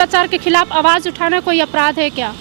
भ्रष्टाचार के खिलाफ आवाज उठाना कोई अपराध है क्या?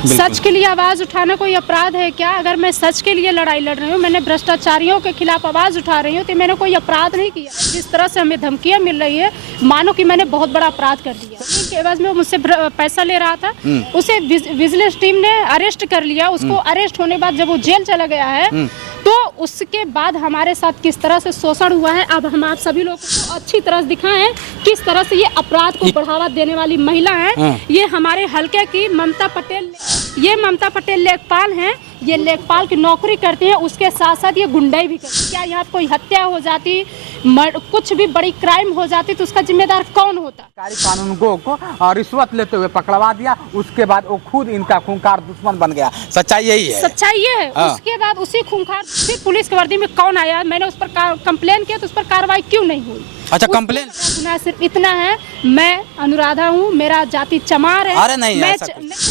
सच के लिए आवाज उठाना कोई अपराध है क्या? अगर मैं सच के लिए लड़ाई लड़ रही हूँ, मैंने भ्रष्टाचारियों के खिलाफ आवाज उठा रही हूँ, तो मैंने कोई अपराध नहीं किया। जिस तरह से हमें धमकियां मिल रही है, मानो कि मैंने बहुत बड़ा अपराध कर दिया। के एवज में मुझसे पैसा ले रहा था, उसे विजिलेंस टीम ने अरेस्ट कर लिया। उसको अरेस्ट होने बाद जब वो जेल चला गया है, तो उसके बाद हमारे साथ किस तरह से शोषण हुआ है, अब हम आप सभी लोग को अच्छी तरह से दिखाएं किस तरह से ये अपराध को बढ़ावा देने वाली महिला है। ये हमारे हल्के की ममता पटेल, ये ममता पटेल लेखपाल हैं। ये लेखपाल की नौकरी करते हैं, उसके साथ साथ ये गुंडाई भी करते हैं। क्या यहाँ कोई हत्या हो जाती, कुछ भी बड़ी क्राइम हो जाती, तो उसका जिम्मेदार कौन होता? कानून को रिश्वत लेते हुए पकड़वा दिया। उसके बाद वो खुद इनका खूंखार दुश्मन बन गया। सच्चाई यही है। सच्चाई ये है। उसके बाद उसी खूंखार पुलिस की वर्दी में कौन आया, मैंने उस पर कंप्लेन किया, तो उस पर कार्रवाई क्यों नहीं हुई? अच्छा, कंप्लेन सिर्फ इतना है, मैं अनुराधा हूँ, मेरा जाति चमार है। अरे नहीं, मैं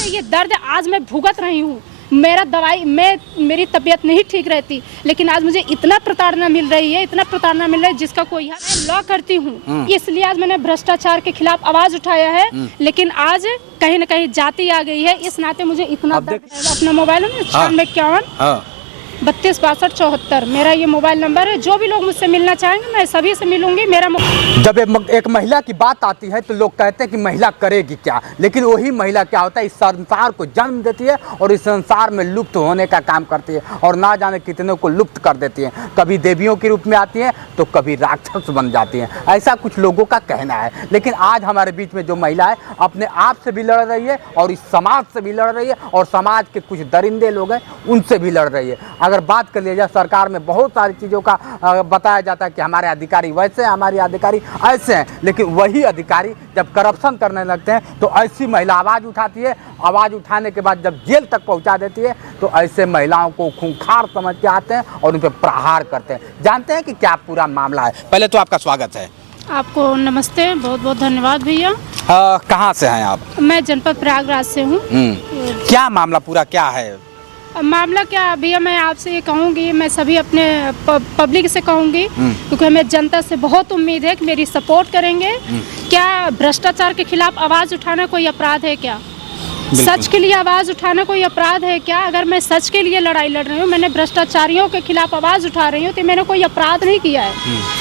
ये दर्द आज मैं भुगत रही हूँ। मेरा दवाई मेरी तबीयत नहीं ठीक रहती, लेकिन आज मुझे इतना प्रताड़ना मिल रही है, इतना प्रताड़ना मिल रहा है जिसका कोई हल। मैं लॉ करती हूँ, इसलिए आज मैंने भ्रष्टाचार के खिलाफ आवाज उठाया है। लेकिन आज कहीं न कहीं जाति आ गई है, इस नाते मुझे इतना दर्द है। अपना मोबाइल है 9651 32 62 74 मेरा ये मोबाइल नंबर है। जो भी लोग मुझसे मिलना चाहेंगे, मैं सभी से मिलूंगी। मेरा जब एक महिला की बात आती है तो लोग कहते हैं कि महिला करेगी क्या, लेकिन वही महिला क्या होता है, इस संसार को जन्म देती है और इस संसार में लुप्त होने का काम करती है, और ना जाने कितने को लुप्त कर देती है। कभी देवियों के रूप में आती है तो कभी राक्षस बन जाती है, ऐसा कुछ लोगों का कहना है। लेकिन आज हमारे बीच में जो महिला है, अपने आप से भी लड़ रही है और इस समाज से भी लड़ रही है, और समाज के कुछ दरिंदे लोग हैं उनसे भी लड़ रही है। अगर बात कर लिया जाए, सरकार में बहुत सारी चीज़ों का बताया जाता है कि हमारे अधिकारी वैसे हैं, हमारे अधिकारी ऐसे हैं, लेकिन वही अधिकारी जब करप्शन करने लगते हैं तो ऐसी महिला आवाज़ उठाती है। आवाज़ उठाने के बाद जब जेल तक पहुंचा देती है, तो ऐसे महिलाओं को खूंखार समझ के आते हैं और उन पर प्रहार करते हैं। जानते हैं कि क्या पूरा मामला है। पहले तो आपका स्वागत है। आपको नमस्ते, बहुत बहुत धन्यवाद भैया। कहाँ से हैं आप? मैं जनपद प्रयागराज से हूँ। क्या मामला पूरा क्या है? मामला क्या भैया, मैं आपसे ये कहूँगी, मैं सभी अपने पब्लिक से कहूँगी, क्योंकि हमें जनता से बहुत उम्मीद है कि मेरी सपोर्ट करेंगे। क्या भ्रष्टाचार के खिलाफ आवाज़ उठाना कोई अपराध है क्या? सच के लिए आवाज उठाना कोई अपराध है क्या? अगर मैं सच के लिए लड़ाई लड़ रही हूँ, मैंने भ्रष्टाचारियों के खिलाफ आवाज उठा रही हूँ, तो मैंने कोई अपराध नहीं किया है।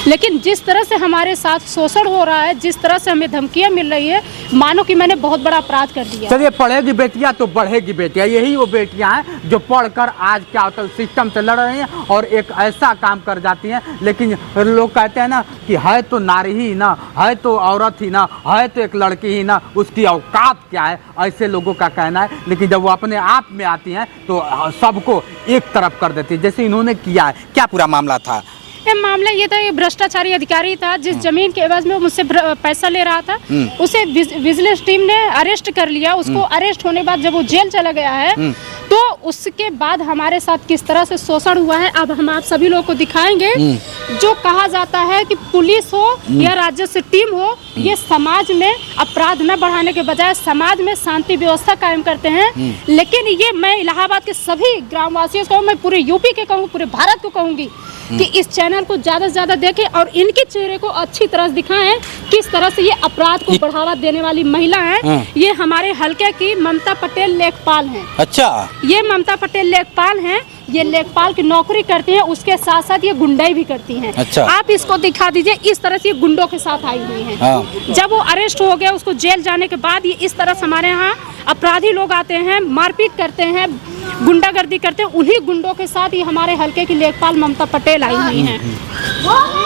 लेकिन जिस तरह से हमारे साथ शोषण हो रहा है, जिस तरह से हमें धमकियां मिल रही है, मानो कि मैंने बहुत बड़ा अपराध कर दिया। चलिए, पढ़ेगी बेटियां तो बढ़ेगी बेटियां। यही वो बेटियां हैं जो पढ़कर आज क्या होता है, सिस्टम से लड़ रही हैं और एक ऐसा काम कर जाती हैं। लेकिन लोग कहते हैं ना कि है तो नारी ही ना, है तो औरत ही ना, है तो एक लड़की ही ना, उसकी औकात क्या है, ऐसे लोगों का कहना है। लेकिन जब वो अपने आप में आती हैं तो सबको एक तरफ कर देती है, जैसे इन्होंने किया है। क्या पूरा मामला था? मामला ये था, ये भ्रष्टाचारी अधिकारी था, जिस जमीन के एवज में मुझसे पैसा ले रहा था, उसे विजिलेंस टीम ने अरेस्ट कर लिया। उसको अरेस्ट होने बाद जब वो जेल चला गया है, तो उसके बाद हमारे साथ किस तरह से शोषण हुआ है, अब हम आप सभी लोगों को दिखाएंगे। जो कहा जाता है कि पुलिस हो या राजस्व टीम हो, ये समाज में अपराध न बढ़ाने के बजाय समाज में शांति व्यवस्था कायम करते हैं। लेकिन ये मैं इलाहाबाद के सभी ग्रामवासियों को, मैं पूरे यूपी के कहूँ, पूरे भारत को कहूँगी कि इस चैनल को ज्यादा से ज्यादा देखें और इनके चेहरे को अच्छी तरह से दिखाएं किस तरह से ये अपराध को बढ़ावा देने वाली महिला है। ये हमारे हल्के की ममता पटेल लेखपाल हैं। अच्छा, ये ममता पटेल लेखपाल हैं। ये लेखपाल की नौकरी करती हैं, उसके साथ साथ ये गुंडाई भी करती हैं। अच्छा, आप इसको दिखा दीजिए। इस तरह से ये गुंडों के साथ आई हुई हैं। जब वो अरेस्ट हो गया, उसको जेल जाने के बाद ये इस तरह से हमारे यहाँ अपराधी लोग आते हैं, मारपीट करते हैं, गुंडागर्दी करते हैं। उन्हीं गुंडों के साथ ये हमारे हल्के की लेखपाल ममता पटेल आई हुई हैं।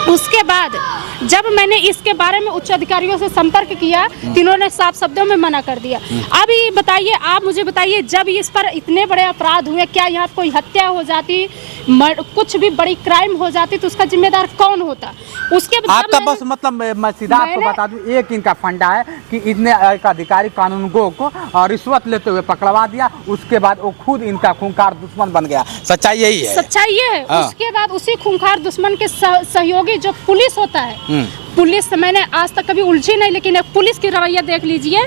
उसके बाद जब मैंने इसके बारे में उच्च अधिकारियों से संपर्क किया, इन्होंने साफ शब्दों में मना कर दिया। अब ये बताइए, आप मुझे बताइए, जब इस पर इतने बड़े अपराध हुए, क्या यहाँ कोई हत्या हो जाती, कुछ भी बड़ी क्राइम हो जाती, तो उसका जिम्मेदार कौन होता? उसके आपका बस मतलब मैं सीधा आपको बता दूं, एक इनका फंडा है कि इतने एक अधिकारी कानून को रिश्वत लेते हुए पकड़वा दिया। उसके बाद वो खुद इनका खूंखार दुश्मन बन गया। सच्चाई यही है। सच्चाई ये है। उसके बाद उसी खूंखार दुश्मन के सहयोगी जो पुलिस होता है, पुलिस से मैंने आज तक कभी उलझी नहीं, लेकिन एक पुलिस की रवैया देख लीजिए।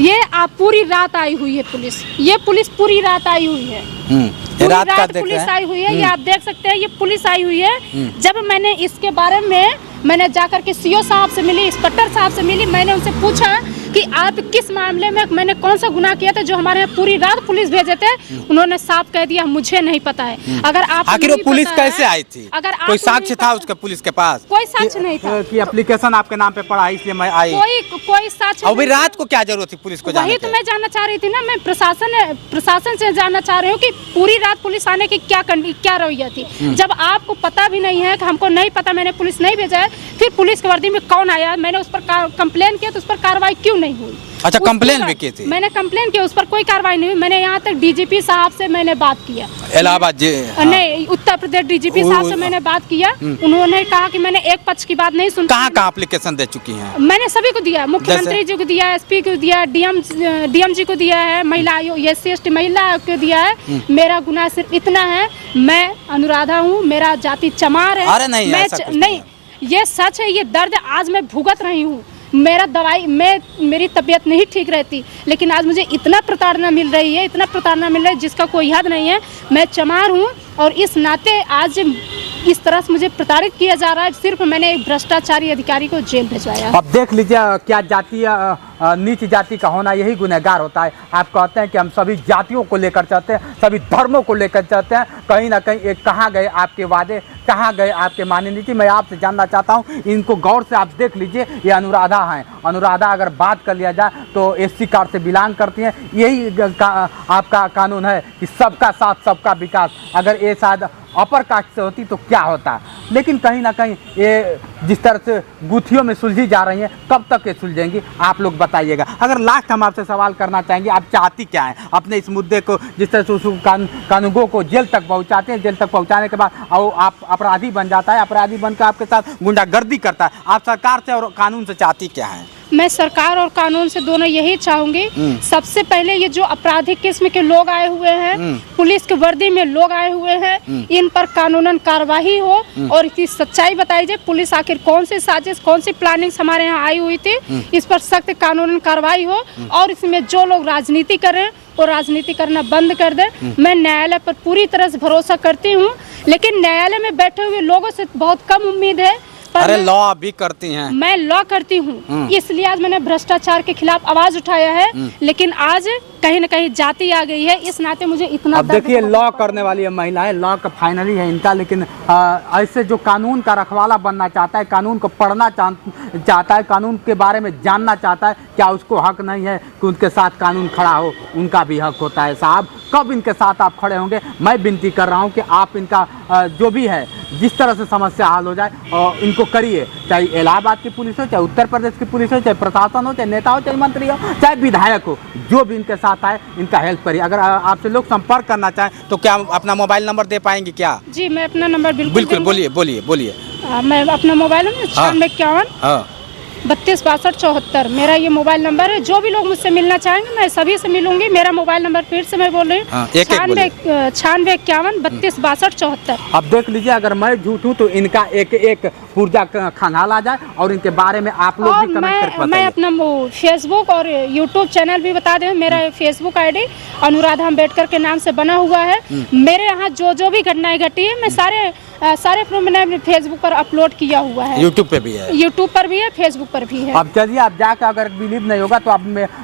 ये आप पूरी रात आई हुई है पुलिस, ये पुलिस पूरी रात आई हुई है। रात का पुलिस आई हुई है, ये आप देख सकते हैं, ये पुलिस आई हुई है। जब मैंने इसके बारे में मैंने जाकर के सीओ साहब से मिली, इंस्पेक्टर साहब से मिली, मैंने उनसे पूछा कि आप किस मामले में मैंने कौन सा गुनाह किया था जो हमारे यहाँ पूरी रात पुलिस भेजे थे। उन्होंने साफ कह दिया मुझे नहीं पता है। अगर आप आखिर वो पुलिस कैसे आई थी? अगर कोई साक्ष्य था उसके पुलिस के पास? कोई साक्ष्य नहीं था कि एप्लीकेशन आपके नाम पे पड़ा इसलिए मैं आई। कोई साक्ष्य। अभी रात को क्या जरूरत थी पुलिस को जाने वही की? तो मैं जानना चाह रही थी ना, मैं प्रशासन से जानना चाह रही हूँ कि पूरी रात पुलिस आने की क्या रवैया थी। जब आपको पता भी नहीं है कि हमको नहीं पता, मैंने पुलिस नहीं भेजा है, फिर पुलिस की वर्दी में कौन आया, मैंने उस पर कंप्लेन किया तो उस पर कार्रवाई क्यों नहीं हुई? अच्छा, कंप्लेन भी की थी? मैंने कंप्लेन किया, उस पर कोई कार्रवाई नहीं हुई। मैंने यहाँ तक डीजीपी साहब से मैंने बात किया, इलाहाबाद नहीं उत्तर प्रदेश डीजीपी साहब से मैंने बात किया। उन्होंने कहा कि मैंने एक पक्ष की बात नहीं सुनी। कहाँ एप्लीकेशन दे चुकी हैं? मैंने सभी को दिया, मुख्यमंत्री जी को दिया, एसपी को दिया, डीएम जी को दिया है, महिला आयोग SC ST महिला आयोग को दिया है। मेरा गुनाह सिर्फ इतना है, मैं अनुराधा हूँ, मेरा जाति चमार है। अरे नहीं, ऐसा कुछ नहीं, ये सच है, ये दर्द आज मैं भुगत रही हूँ। मेरा दवाई मेरी तबीयत नहीं ठीक रहती, लेकिन आज मुझे इतना प्रताड़ना मिल रही है, इतना प्रताड़ना मिल रहा है जिसका कोई हद नहीं है। मैं चमार हूँ और इस नाते आज इस तरह से मुझे प्रताड़ित किया जा रहा है। सिर्फ मैंने एक भ्रष्टाचारी अधिकारी को जेल भिजवाया। अब देख लीजिए, क्या जातीय नीच जाति का होना यही गुनहगार होता है। आप कहते हैं कि हम सभी जातियों को लेकर चलते हैं, सभी धर्मों को लेकर चलते हैं, कहीं ना कहीं एक कहाँ गए आपके वादे, कहाँ गए आपके मान्य नीति? मैं आपसे जानना चाहता हूँ, इनको गौर से आप देख लीजिए। ये अनुराधा हैं, अनुराधा अगर बात कर लिया जाए तो SC कास्ट से बिलोंग करती हैं। यही आपका कानून है कि सबका साथ सबका विकास। अगर ये शायद अपर कास्ट से होती तो क्या होता? लेकिन कहीं ना कहीं ये जिस तरह से गुत्थियों में सुलझी जा रही हैं, कब तक ये सुलझेंगी आप लोग बताइएगा। अगर लास्ट हम आपसे सवाल करना चाहेंगे, आप चाहती क्या हैं अपने इस मुद्दे को? जिस तरह से उस कानूनगो को जेल तक पहुंचाते हैं, जेल तक पहुंचाने के बाद और आप अपराधी बन जाता है, अपराधी बनकर आपके साथ गुंडागर्दी करता है, आप सरकार से और कानून से चाहती क्या हैं? मैं सरकार और कानून से दोनों यही चाहूंगी। सबसे पहले ये जो आपराधिक किस्म के लोग आए हुए हैं, पुलिस की वर्दी में लोग आए हुए हैं, इन पर कानूनन कार्रवाई हो और इसकी सच्चाई बताई जाए। पुलिस आखिर कौन सी साजिश, कौन सी प्लानिंग हमारे यहाँ आई हुई थी, इस पर सख्त कानूनन कार्रवाई हो। और इसमें जो लोग राजनीति करें वो राजनीति करना बंद कर दे। मैं न्यायालय पर पूरी तरह से भरोसा करती हूँ, लेकिन न्यायालय में बैठे हुए लोगों से बहुत कम उम्मीद है। अरे लॉ भी करती हैं? मैं लॉ करती हूँ, इसलिए आज मैंने भ्रष्टाचार के खिलाफ आवाज उठाया है। लेकिन आज कहीं न कहीं जाति आ गई है, इस नाते मुझे इतना। अब देखिए, लॉ करने वाली है महिलाएं, लॉ का फाइनली है इनका, लेकिन ऐसे जो कानून का रखवाला बनना चाहता है, कानून को पढ़ना चाहता है, कानून के बारे में जानना चाहता है, क्या उसको हक नहीं है कि उनके साथ कानून खड़ा हो? उनका भी हक होता है साहब। कब इनके साथ आप खड़े होंगे? मैं विनती कर रहा हूँ कि आप इनका जो भी है, जिस तरह से समस्या हल हो जाए और इनको करिए। चाहे इलाहाबाद की पुलिस हो, चाहे उत्तर प्रदेश की पुलिस हो, चाहे प्रशासन हो, चाहे नेता हो, चाहे मंत्री हो, चाहे विधायक हो, जो भी इनके साथ आए इनका हेल्प करिए। अगर आपसे लोग संपर्क करना चाहें तो क्या अपना मोबाइल नंबर दे पाएंगे क्या? जी, मैं अपना नंबर बिल्कुल बोलिए। मैं अपना मोबाइल नंबर 9651 32 62 74 मेरा ये मोबाइल नंबर है। जो भी लोग मुझसे मिलना चाहेंगे मैं सभी से मिलूंगी। मेरा मोबाइल नंबर फिर से मैं बोल रही हूँ 9651 32 62 74। अब देख लीजिए, अगर मैं झूठ हूँ तो इनका एक पुर्जा खंगाल आ जाए और इनके बारे में आप लोग भी कमेंट करके बताइए। मैं अपना फेसबुक और यूट्यूब चैनल भी बता दें। मेरा फेसबुक ID अनुराधा अम्बेडकर के नाम से बना हुआ है। मेरे यहाँ जो भी घटनाएं घटी है, मैं सारे मैंने फेसबुक पर अपलोड किया हुआ है। यूट्यूब पे भी है? यूट्यूब पर भी है, फेसबुक पर भी है। अब चलिए, आप जाकर अगर बिलीव नहीं होगा तो आप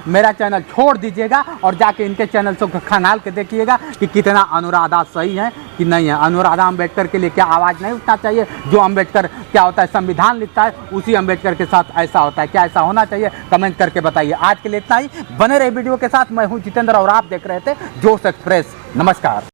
मेरा चैनल छोड़ दीजिएगा और जाके इनके चैनल से खंगाल के देखिएगा कि कितना अनुराधा सही है कि नहीं है। अनुराधा अम्बेडकर के लिए क्या आवाज़ नहीं उठना चाहिए? जो अम्बेडकर क्या होता है, संविधान लिखता है, उसी अम्बेडकर के साथ ऐसा होता है। क्या ऐसा होना चाहिए? कमेंट करके बताइए। आज के लिए इतना ही। बने रहे वीडियो के साथ। मैं हूँ जितेंद्र और आप देख रहे थे जोश एक्सप्रेस। नमस्कार।